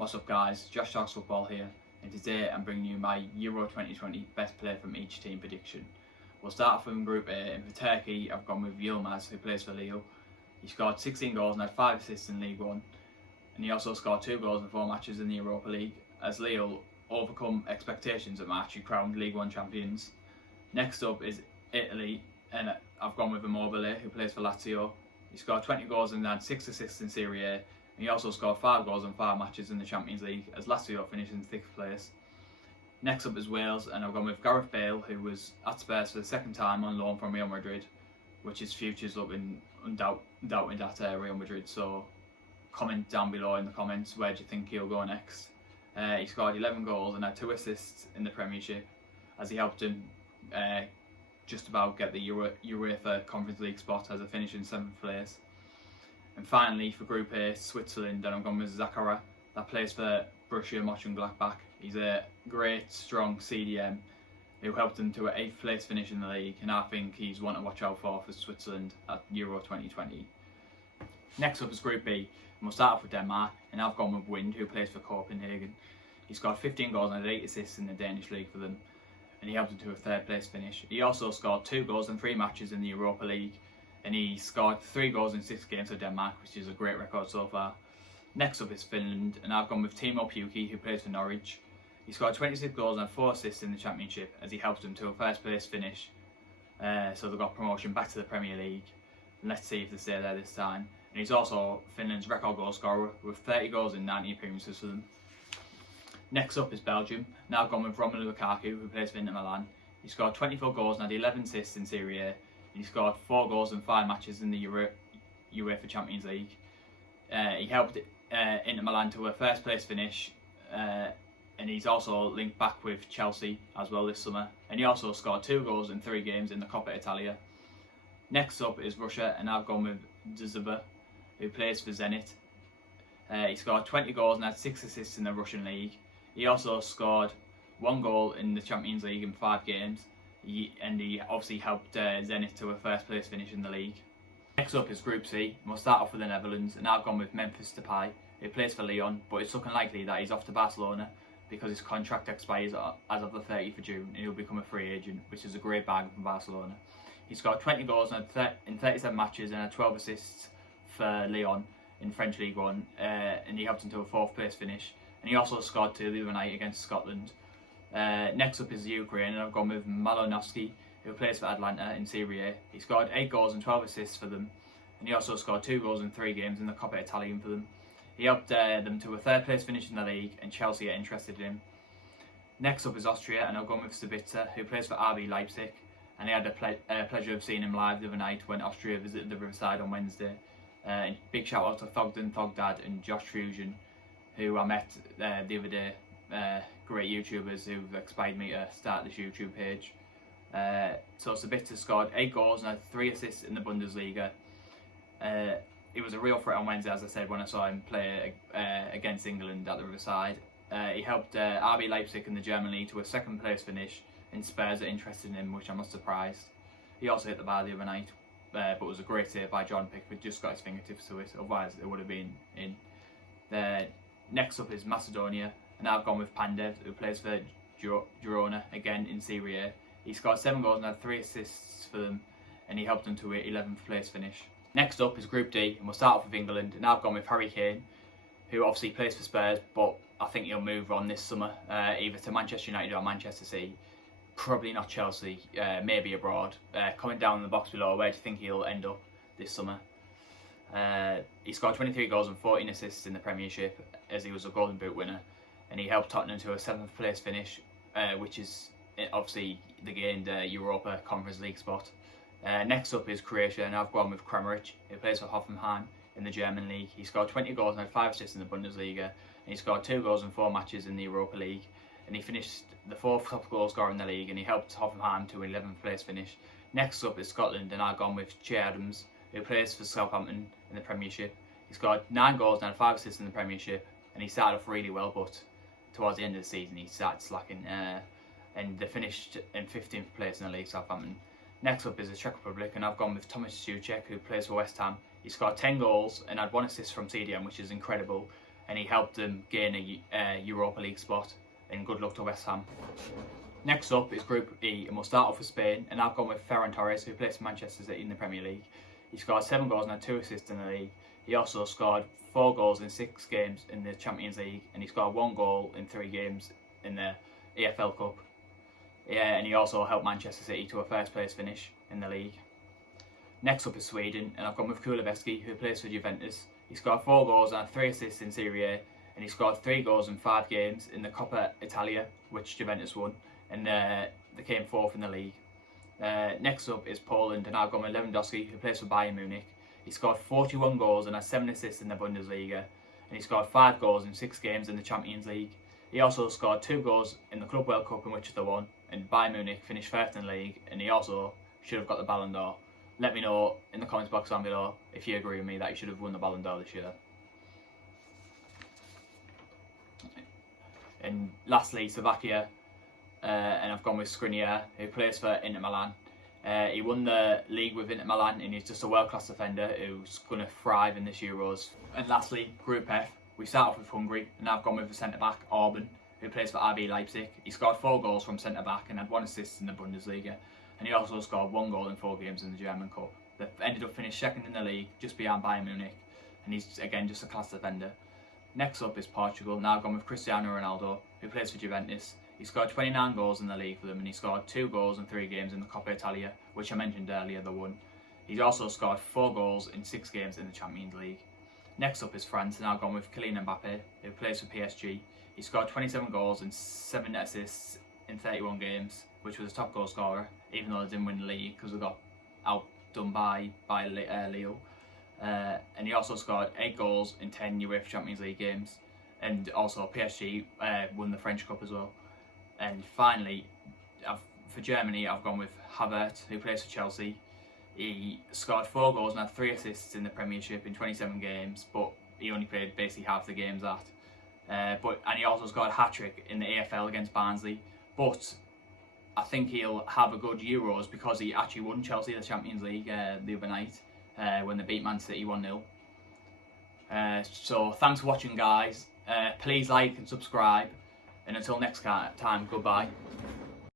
What's up guys, Josh Talks Football here, and today I'm bringing you my Euro 2020 best player from each team prediction. We'll start off in Group A, and for Turkey I've gone with Yilmaz, who plays for Lille. He scored 16 goals and had 5 assists in League One, and he also scored 2 goals in 4 matches in the Europa League, as Lille overcome expectations and are actually crowned League One champions. Next up is Italy, and I've gone with Immobile, who plays for Lazio. He scored 20 goals and had 6 assists in Serie A. He also scored 5 goals in 5 matches in the Champions League, as Lazio finished in 6th place. Next up is Wales, and I've gone with Gareth Bale, who was at Spurs for the 2nd time on loan from Real Madrid, which his future's looking undoubted at Real Madrid. So comment down below in the comments, where do you think he'll go next? He scored 11 goals and had 2 assists in the Premiership, as he helped him just about get the UEFA Conference League spot as a finish in 7th place. And finally, for Group A, Switzerland, and I've gone with Zakaria, that plays for Borussia Mönchengladbach. He's a great, strong CDM who helped them to an 8th place finish in the league, and I think he's one to watch out for Switzerland at Euro 2020. Next up is Group B, and we'll start off with Denmark, and I've gone with Wind, who plays for Copenhagen. He scored 15 goals and had 8 assists in the Danish league for them, and he helped them to a 3rd place finish. He also scored 2 goals in 3 matches in the Europa League, and he scored 3 goals in 6 games for Denmark, which is a great record so far. Next up is Finland, and I've gone with Timo Pukki, who plays for Norwich. He scored 26 goals and 4 assists in the Championship, as he helped them to a 1st place finish. So they got promotion back to the Premier League. And let's see if they stay there this time. And he's also Finland's record goal scorer, with 30 goals in 90 appearances for them. Next up is Belgium. Now I've gone with Romelu Lukaku, who plays for Inter Milan. He scored 24 goals and had 11 assists in Serie A. He scored 4 goals in 5 matches in the UEFA Champions League. He helped Inter Milan to a 1st place finish, and he's also linked back with Chelsea as well this summer. And he also scored 2 goals in 3 games in the Coppa Italia. Next up is Russia, and I've gone with Dzyuba, who plays for Zenit. He scored 20 goals and had 6 assists in the Russian league. He also scored 1 goal in the Champions League in 5 games. He obviously helped Zenit to a 1st place finish in the league. Next up is Group C, and we'll start off with the Netherlands, and I've gone with Memphis Depay, who plays for Lyon, but it's looking likely that he's off to Barcelona because his contract expires as of the 30th of June, and he'll become a free agent, which is a great bargain from Barcelona. He scored 20 goals in 37 matches and had 12 assists for Lyon in French League One, and he helped them to a 4th place finish. And he also scored 2 the other night against Scotland. Next up is Ukraine, and I've gone with Malinovsky, who plays for Atalanta in Serie A. He scored 8 goals and 12 assists for them, and he also scored 2 goals in 3 games in the Coppa Italian for them. He helped them to a 3rd place finish in the league, and Chelsea are interested in him. Next up is Austria, and I've gone with Sabitzer, who plays for RB Leipzig, and I had the pleasure of seeing him live the other night when Austria visited the Riverside on Wednesday. Big shout out to Thogden, Thogdad and Josh Fusion, who I met the other day. Great YouTubers who've inspired me to start this YouTube page. So Sabitzer scored 8 goals and had 3 assists in the Bundesliga. He was a real threat on Wednesday, as I said, when I saw him play against England at the Riverside. He helped RB Leipzig in the German league to a 2nd place finish, and Spurs are interested in him, which I'm not surprised. He also hit the bar the other night, but it was a great save by John Pickford, just got his fingertips to it, otherwise it would have been in. Next up is Macedonia, and I've gone with Pandev, who plays for Girona, again in Serie A. He scored 7 goals and had 3 assists for them, and he helped them to an 11th place finish. Next up is Group D, and we'll start off with England, and I've gone with Harry Kane, who obviously plays for Spurs, but I think he'll move on this summer, either to Manchester United or Manchester City. Probably not Chelsea, maybe abroad. Comment down in the box below, where do you think he'll end up this summer? He scored 23 goals and 14 assists in the Premiership, as he was a Golden Boot winner, and he helped Tottenham to a 7th place finish, which is obviously they gained Europa Conference League spot. Next up is Croatia, and I've gone with Kramaric, who plays for Hoffenheim in the German league. He scored 20 goals and had 5 assists in the Bundesliga, and he scored 2 goals in 4 matches in the Europa League, and he finished the 4th top goal scorer in the league, and he helped Hoffenheim to an 11th place finish. Next up is Scotland, and I've gone with Che Adams, who plays for Southampton in the Premiership. He scored 9 goals and had 5 assists in the Premiership, and he started off really well, but towards the end of the season he started slacking, and they finished in 15th place in the league, Southampton. Next up is the Czech Republic, and I've gone with Tomáš Souček, who plays for West Ham. He scored 10 goals and had 1 assist from CDM, which is incredible, and he helped them gain a Europa League spot. And good luck to West Ham. Next up is Group E, and we'll start off with Spain, and I've gone with Ferran Torres, who plays for Manchester City in the Premier League. He scored 7 goals and had 2 assists in the league. He also scored 4 goals in 6 games in the Champions League, and he scored 1 goal in 3 games in the EFL Cup. Yeah, and he also helped Manchester City to a first place finish in the league. Next up is Sweden, and I've gone with Kulusevski, who plays for Juventus. He scored 4 goals and had 3 assists in Serie A, and he scored 3 goals in 5 games in the Coppa Italia, which Juventus won, and they came 4th in the league. Next up is Poland, and I've gone with Lewandowski, who plays for Bayern Munich. He scored 41 goals and has 7 assists in the Bundesliga, and he scored 5 goals in 6 games in the Champions League. He also scored 2 goals in the Club World Cup, in which they won, and Bayern Munich finished 1st in the league, and he also should have got the Ballon d'Or. Let me know in the comments box down below if you agree with me that he should have won the Ballon d'Or this year. And lastly, Slovakia, and I've gone with Skriniar, who plays for Inter Milan. He won the league with Inter Milan, and he's just a world-class defender who's going to thrive in this Euros. And lastly, Group F, we start off with Hungary, and I've gone with the centre-back Orban, who plays for RB Leipzig. He scored 4 goals from centre-back and had 1 assist in the Bundesliga, and he also scored 1 goal in 4 games in the German Cup. They ended up finished 2nd in the league, just behind Bayern Munich, and he's again just a class defender. Next up is Portugal. Now I've gone with Cristiano Ronaldo, who plays for Juventus. He scored 29 goals in the league for them, and he scored 2 goals in 3 games in the Coppa Italia, which I mentioned earlier, they won. He's also scored 4 goals in 6 games in the Champions League. Next up is France, and I've gone with Kylian Mbappe, who plays for PSG. He scored 27 goals and 7 assists in 31 games, which was a top goal scorer, even though they didn't win the league because they got outdone by Lille. And he also scored 8 goals in 10 UEFA Champions League games, and also PSG won the French Cup as well. And finally, for Germany, I've gone with Havertz, who plays for Chelsea. He scored 4 goals and had 3 assists in the Premiership in 27 games, but he only played basically half the games that. And he also scored a hat-trick in the AFL against Barnsley. But I think he'll have a good Euros because he actually won Chelsea the Champions League the other night when they beat Man City 1-0. So thanks for watching, guys. Please like and subscribe. And until next time, goodbye.